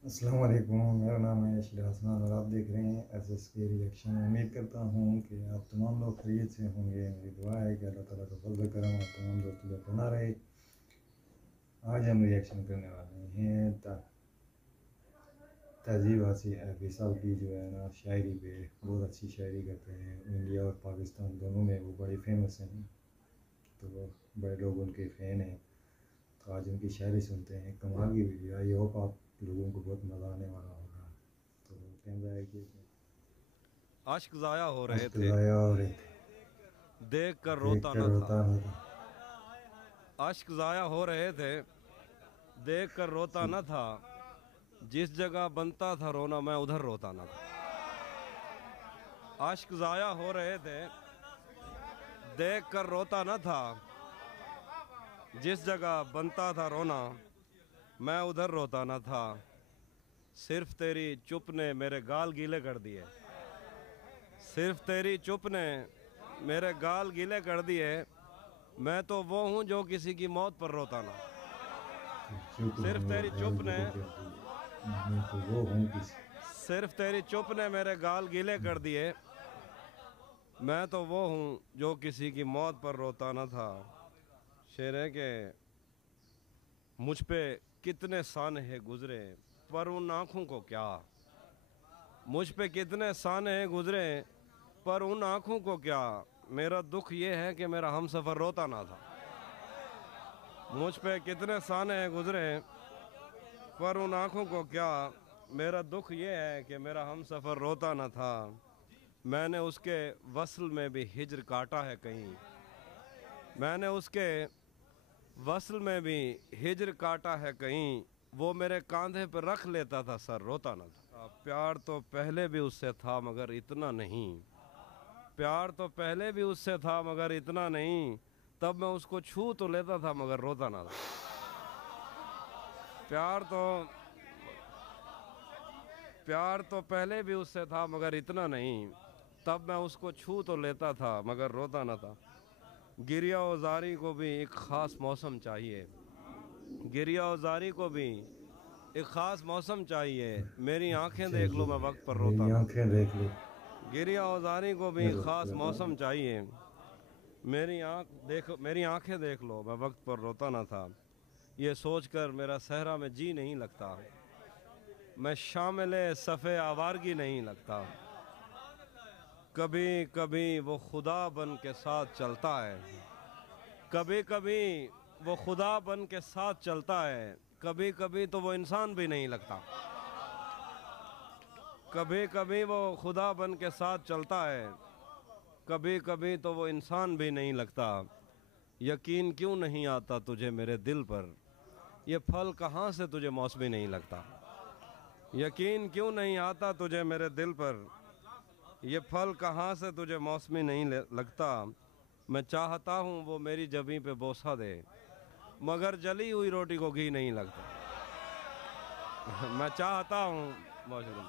अस्सलाम वालेकुम। मेरा नाम है शहसनान और आप देख रहे हैं एस के रिएक्शन। उम्मीद करता हूँ कि आप तमाम लोग खैरियत से होंगे। मेरी दुआ है कि अल्लाह ताला का फज़ल करम और तमाम दोस्तों पर बना रहे। आज हम रिएक्शन करने वाले हैं तहज़ीब हासी फैसल की जो है ना शायरी पे। बहुत अच्छी शायरी करते हैं। इंडिया और पाकिस्तान दोनों में वो बड़े फेमस हैं, तो वो बड़े लोग उनके फ़ैन हैं। तो आज उनकी शायरी सुनते हैं। कमाल की वीडियो। आई होप आप लोगों को बहुत मज़ा आने वाला होगा। तो कैमरा है कि अश्क ज़ाया हो रहे अश्क थे, ज़ाया हो रहे थे, देख कर देख रोता कर न था। रोता न था। अश्क ज़ाया हो रहे थे, देख कर रोता न था। जिस जगह बनता था रोना, मैं उधर रोता न था। अश्क ज़ाया हो रहे थे, देख कर रोता न था। जिस जगह बनता था रोना, मैं उधर रोता न था। सिर्फ तेरी चुप ने मेरे गाल गीले कर दिए। सिर्फ तेरी चुप ने मेरे गाल गीले कर दिए। मैं तो वो हूँ जो किसी की मौत पर रोता ना। चुप ने सिर्फ मेरे तेरी गाल चुप ने गीले कर दिए, मैं तो वो हूँ किसी। सिर्फ तेरी चुप ने मेरे गाल गीले कर दिए। मैं तो वो हूँ जो किसी की मौत पर रोता न था। शेर है कि मुझ पे कितने सानहे गुजरे, पर उन आँखों को क्या। मुझ पे कितने सानहे गुजरे, पर उन आँखों को क्या। मेरा दुख ये है कि मेरा हमसफ़र रोता ना था। मुझ पे कितने सानहे गुजरे, पर उन आँखों को क्या। मेरा दुख ये है कि मेरा हमसफ़र रोता न था। मैंने उसके वस्ल में भी हिज्र काटा है कहीं। मैंने उसके वस्ल में भी हिज्र काटा है कहीं। वो मेरे कांधे पर रख लेता था सर, रोता न था। प्यार तो पहले भी उससे था मगर इतना नहीं। प्यार तो पहले भी उससे था मगर इतना नहीं। तब मैं उसको छू तो लेता था मगर रोता ना था। प्यार तो प्यार तो पहले भी उससे था मगर इतना नहीं। तब मैं उसको छू तो लेता था मगर रोता न था। गिरिया औजारी को भी एक ख़ास मौसम चाहिए। गिरिया औजारी को भी एक ख़ास मौसम चाहिए। मेरी आंखें देख लो, चाहिए, मैं वक्त पर रोता मेरी ना था। आंखें देख लो। गिरिया औजारी को भी मैं एक वक्त ख़ास रहता मौसम चाहिए। मेरी आंखें देख लो, मैं वक्त पर रोता ना था। ये सोचकर मेरा सहरा में जी नहीं लगता। मैं शामिल सफ़े आवारगी नहीं लगता। कभी कभी वो खुदा बन के साथ चलता है। कभी कभी वो खुदा बन के साथ चलता है। कभी कभी तो वो इंसान भी नहीं लगता। कभी कभी वो खुदा बन के साथ चलता है। कभी कभी तो वो इंसान भी नहीं लगता। यकीन क्यों नहीं आता तुझे मेरे दिल पर। ये फल कहाँ से तुझे मौसमी नहीं लगता। यकीन क्यों नहीं आता तुझे मेरे दिल पर। ये फल कहाँ से तुझे मौसमी नहीं लगता। मैं चाहता हूँ वो मेरी जबीं पे बोसा दे, मगर जली हुई रोटी को घी नहीं लगता। मैं चाहता हूँ, बहुत शुक्रिया।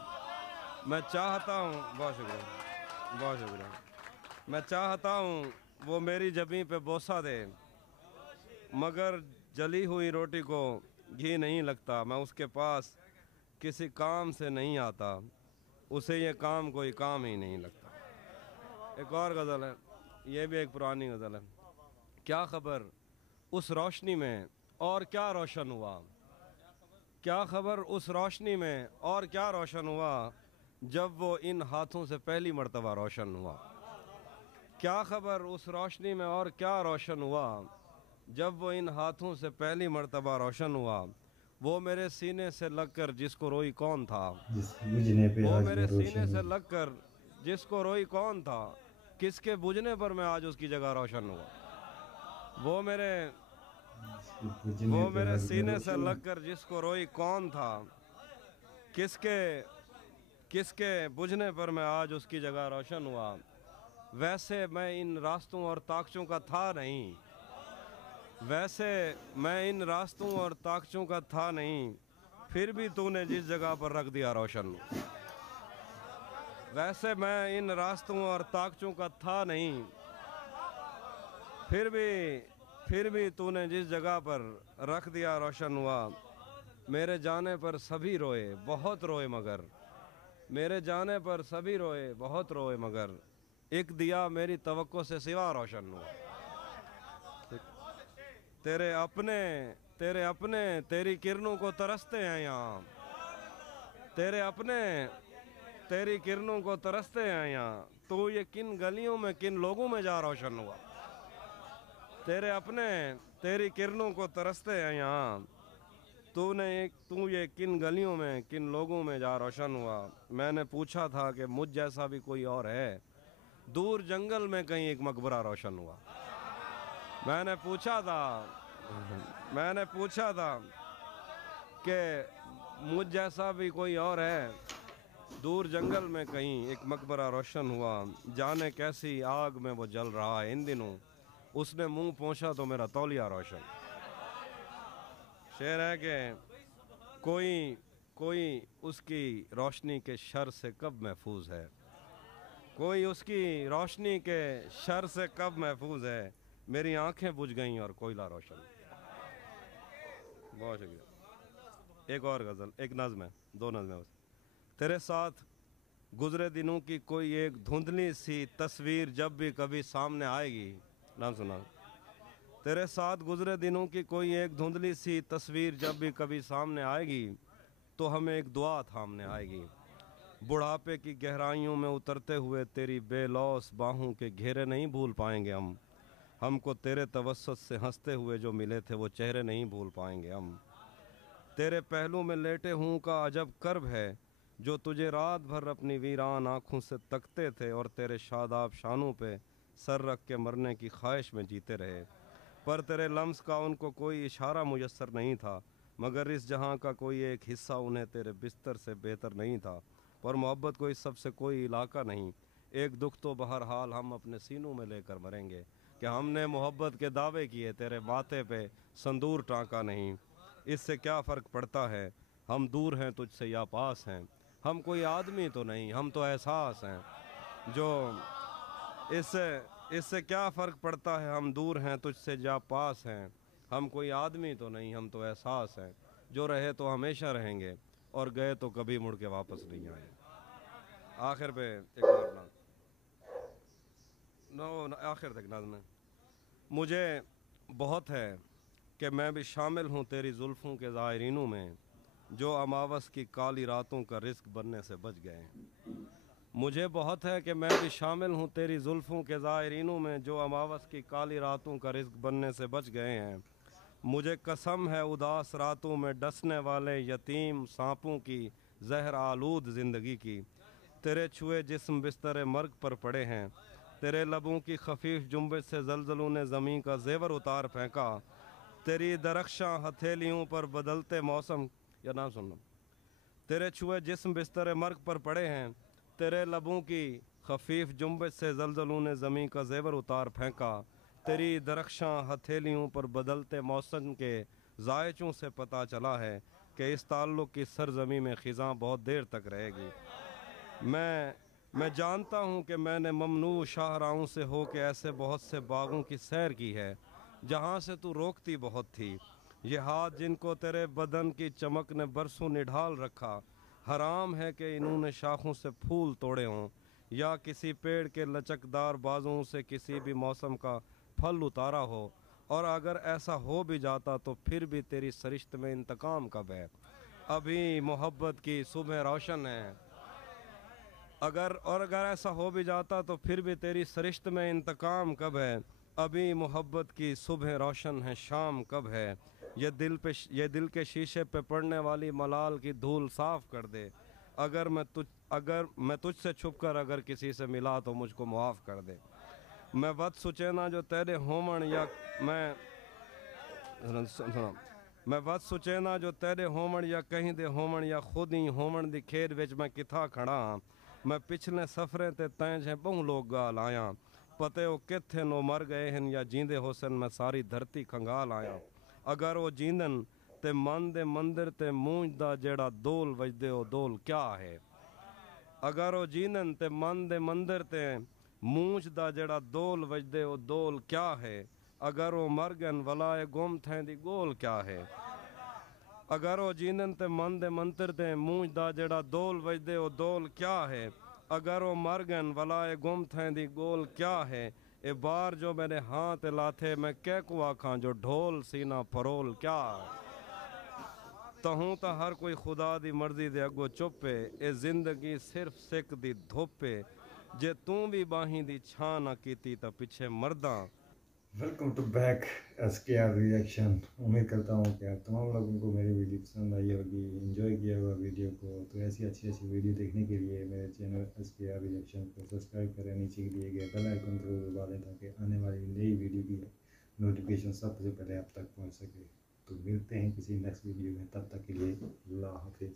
मैं चाहता हूँ, बहुत शुक्रिया, बहुत शुक्रिया। मैं चाहता हूँ वो मेरी जबीं पे बोसा दे, मगर जली हुई रोटी को घी नहीं लगता। मैं उसके पास किसी काम से नहीं आता। उसे ये काम कोई काम ही नहीं लगता। एक और गज़ल है, ये भी एक पुरानी गज़ल है। क्या खबर उस रोशनी में और क्या रोशन हुआ। क्या खबर उस रोशनी में और क्या रोशन हुआ, जब वो इन हाथों से पहली मर्तबा रोशन हुआ। क्या खबर उस रोशनी में और क्या रोशन हुआ, जब वो इन हाथों से पहली मर्तबा रोशन हुआ। वो मेरे सीने से लगकर जिसको रोई कौन था। जिस बुझने पे वो आज मेरे मैं सीने रोशन से हुई। लगकर जिसको रोई कौन था। किसके बुझने पर मैं आज उसकी जगह रोशन हुआ। वो मेरे जिसके बुझने वो पे मेरे आज मैं सीने से रोशन हुई। लगकर जिसको रोई कौन था। किसके किसके बुझने पर मैं आज उसकी जगह रोशन हुआ। वैसे मैं इन रास्तों और ताकचों का था नहीं। वैसे मैं इन रास्तों और ताकचों का था नहीं। फिर भी तूने जिस जगह पर रख दिया रोशन। वैसे मैं इन रास्तों और ताकचों का था नहीं। फिर भी फिर भी तूने जिस जगह पर रख दिया रोशन हुआ। मेरे जाने पर सभी रोए बहुत रोए मगर, मेरे जाने पर सभी रोए बहुत रोए मगर, एक दिया मेरी तवक्को से सिवा रोशन हुआ। तेरे अपने तेरे अपने तेरी किरणों को तरसते हैं यहाँ, तेरे अपने तेरी किरणों को तरसते हैं यहाँ, तो ये किन गलियों में किन लोगों में जा रोशन हुआ। तेरे अपने तेरी किरणों को तरसते हैं यहाँ, तू ये किन गलियों में किन लोगों में जा रोशन हुआ। मैंने पूछा था कि मुझ जैसा भी कोई और है, दूर जंगल में कहीं एक मकबरा रोशन हुआ। मैंने पूछा था कि मुझ जैसा भी कोई और है, दूर जंगल में कहीं एक मकबरा रोशन हुआ। जाने कैसी आग में वो जल रहा है इन दिनों, उसने मुंह पोंछा तो मेरा तौलिया रोशन। शेर है कि कोई उसकी रोशनी के शर से कब महफूज है, कोई उसकी रोशनी के शर से कब महफूज है। मेरी आंखें बुझ गईं और कोयला रोशन। बहुत शुक्रिया। एक और गज़ल, एक नज़्म है, दो नज़्में बस। तेरे साथ गुजरे दिनों की कोई एक धुंधली सी तस्वीर जब भी कभी सामने आएगी, नाम सुना। तेरे साथ गुजरे दिनों की कोई एक धुंधली सी तस्वीर जब भी कभी सामने आएगी, तो हमें एक दुआ थामने आएगी। बुढ़ापे की गहराइयों में उतरते हुए तेरी बेलौस बाहों के घेरे नहीं भूल पाएंगे हम। हमको तेरे तवस्सुत से हंसते हुए जो मिले थे वो चेहरे नहीं भूल पाएंगे हम। तेरे पहलू में लेटे हूँ का अजब कर्ब है, जो तुझे रात भर अपनी वीरान आँखों से तकते थे और तेरे शादाब शानों पे सर रख के मरने की ख्वाहिश में जीते रहे। पर तेरे लम्स का उनको कोई इशारा मुयस्सर नहीं था, मगर इस जहाँ का कोई एक हिस्सा उन्हें तेरे बिस्तर से बेहतर नहीं था। पर मोहब्बत को इस सबसे कोई इलाका नहीं, एक दुख तो बहरहाल हम अपने सीनों में लेकर मरेंगे। कि हमने मोहब्बत के दावे किए, तेरे माथे पे संदूर टाँका नहीं। इससे क्या फ़र्क पड़ता है हम दूर हैं तुझसे या पास हैं, हम कोई आदमी तो नहीं हम तो एहसास हैं। जो इससे क्या फ़र्क पड़ता है हम दूर हैं तुझसे या पास हैं, हम कोई आदमी तो नहीं हम तो एहसास हैं। जो रहे तो हमेशा रहेंगे और गए तो कभी मुड़ के वापस नहीं आएंगे। आखिर पे एक और ना आखिर तक नज़्म है। मुझे बहुत है कि मैं भी शामिल हूँ तेरी जुल्फ़ों के ज़ायरीनों में, जो अमावस की काली रातों का रिस्क बनने से बच गए। मुझे बहुत है कि मैं भी शामिल हूँ तेरी जुल्फ़ों के ज़ायरीनों में, जो अमावस की काली रातों का रिस्क बनने से बच गए हैं। मुझे कसम है उदास रातों में डसने वाले यतीम सांपों की जहर आलूद ज़िंदगी की। तेरे छुए जिस्म बिस्तर मर्ग पर पड़े हैं, तेरे लबों की खफीफ जुम्बे से जलजलों ने ज़मीन का जेवर उतार फेंका। तेरी दरख्शां हथेलियों पर बदलते मौसम, या नाम सुनना। तेरे छुए जिस्म बिस्तर मर्ग पर पड़े हैं, तेरे लबों की खफीफ जुम्बे से जलजलों ने ज़मीन का जेवर उतार फेंका। तेरी दरख्शां हथेलियों पर बदलते मौसम के जायचों से पता चला है कि इस ताल्लुक़ की सरजमी में ख़िज़ां बहुत देर तक रहेगी। मैं जानता हूँ कि मैंने ममनू शाहराहों से हो के ऐसे बहुत से बागों की सैर की है जहाँ से तू रोकती बहुत थी। ये हाथ जिनको तेरे बदन की चमक ने बरसों निढाल रखा, हराम है कि इन्होंने शाखों से फूल तोड़े हों या किसी पेड़ के लचकदार बाजों से किसी भी मौसम का फल उतारा हो। और अगर ऐसा हो भी जाता तो फिर भी तेरी सरिश्त में इंतकाम कब है, अभी मोहब्बत की सुबह रोशन है। अगर ऐसा हो भी जाता तो फिर भी तेरी सरिश्त में इंतकाम कब है, अभी मोहब्बत की सुबह रोशन है शाम कब है। ये दिल के शीशे पे पड़ने वाली मलाल की धूल साफ़ कर दे। अगर मैं तुझसे छुपकर अगर किसी से मिला तो मुझको मुआफ़ कर दे। मैं वत सुचेना जो तेरे होमन या मैं वत सुचेना जो तेरे होमन या कहीं दे होमन या खुद ही होमन दी खेद विच मैं किथा खड़ा हाँ। मैं पिछले सफ़रे ते तैं जे बहु लोग गाल आया, पते वो किथे नो मर गए हैं या जींदे होसन मैं सारी धरती खंगाल आया। अगर वो जींदन ते मन दे मंदिर ते मूंज दा जेड़ा दोल वजदे ओ दोल क्या है। अगर वो जींदन ते मन दे मंदिर ते मूंज दा जेड़ा दोल वजदे ओ दोल क्या है। अगर वो मर गन वलाए गुम थैं दी गोल क्या है। अगर वो जीनन ते मन दे मंत्र ते मूंझ दा जेड़ा दोल वजदे वो दोल क्या है। अगर वो मर गन वलाए गुम थे दी गोल क्या है। ए बार जो मेरे हाथ लाथे मैं कै को आखां जो ढोल सीना फरोल क्या है। तहूं तो हर कोई खुदा दी मर्जी दे अगो चुप्पे ए जिंदगी सिर्फ सिक दी धोपे जे तू भी बाही दी छां ना कीती तो पिछे मरदा। Welcome to back SKR reaction. उम्मीद करता हूँ कि आप तमाम लोगों को मेरी वीडियो पसंद आई होगी, एंजॉय किया होगा वीडियो को। तो ऐसी अच्छी अच्छी वीडियो देखने के लिए मेरे चैनल SKR रिएक्शन को सब्सक्राइब करें, नीचे दिए गए बेल आइकन जरूर दबा दें ताकि आने वाली नई वीडियो की नोटिफिकेशन सबसे पहले आप तक पहुँच सके। तो मिलते हैं किसी नेक्स्ट वीडियो में, तब तक के लिए अल्लाह हाफिज़।